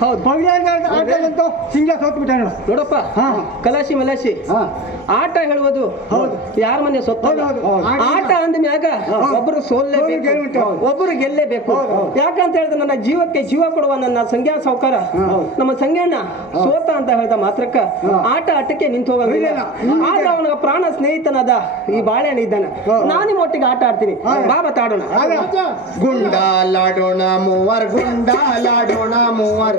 ಹೌದು. ಸೋತ್ ನೋಡಪ್ಪ. ಕಲಾಶಿ ಮಲಾಶಿ. ಹಾ. ಆಟ ಹೇಳುವುದು ಹೌದು. ಯಾರ ಮನೆ ಸೊತ್ತ. ಆಟ ಅಂದ ಮ್ಯಾಗ ಒಬ್ಬರು ಸೋಲ್ಲೇಬೇಕು. ಒಬ್ಬರು ಗೆಲ್ಲೇಬೇಕು. ಯಾಕಂತ ಹೇಳಿದ್ರೆ ನನ್ನ ಜೀವಕ್ಕೆ ಜೀವ ಕೊಡುವ ನನ್ನ ಸಂಜ್ಞಾ ಸಾವುಕಾರ. ನಮ್ಮ ಸಂಜ್ಞಾನ ಸೋತ ಅಂತ ಹೇಳಿದ ಮಾತ್ರಕ್ಕ ಆಟ ಆಟಕ್ಕೆ ನಿಂತು ಹೋಗಂಗಿಲ್ಲ ಆದ್ರೆ ಅವನ ಪ್ರಾಣ ಸ್ನೇಹಿತನಾದ ಈ ಬಾಳೆಹಣ್ಣ ಇದ್ದಾನೆ. ನಾನು ನಿಮ್ಮ ಒಟ್ಟಿಗೆ ಆಟ ಆಡ್ತೀನಿ. ಬಾಬಾ ತಾಡೋಣ. ಗುಂಡಾಲಾಡೋಣ ಮೂವರ್ ಗುಂಡಾಲಾಡೋಣ ಮೂವರ್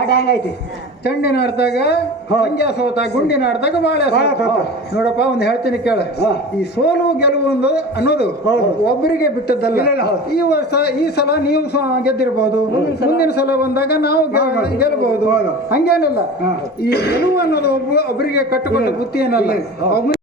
ಆಟ ಹೆಂಗೈತಿ? ಚಂಡಿನ ಆಡ್ದಾಗ ಹಂಗೆ ಸೋತ ಗುಂಡಿನ ಆಡ್ದಾಗ ಬಾಳೆ. ನೋಡಪ್ಪ ಒಂದು ಹೇಳ್ತೀನಿ ಕೇಳ. ಈ ಸೋಲು ಗೆಲುವು ಒಂದು ಅನ್ನೋದು. ಒಬ್ಬರಿಗೆ ಬಿಟ್ಟದ್ದಲ್ಲ. ಈ ವರ್ಷ ಈ ಸಲ ನೀವು ಗೆದ್ದಿರಬಹುದು ಗೆದ್ದಿರ್ಬೋದು. ಮುಂದಿನ ಸಲ. ಬಂದಾಗ ನಾವು ಗೆಲ್ಲಬಹುದು ಹಂಗೇನಲ್ಲ. ಈ ಗೆಲುವು ಅನ್ನೋದು ಒಬ್ಬ ಒಬ್ಬರಿಗೆ ಕಟ್ಟಿಕೊಂಡ ಬುತ್ತಿ ಏನಲ್ಲ. ಒಬ್ಬ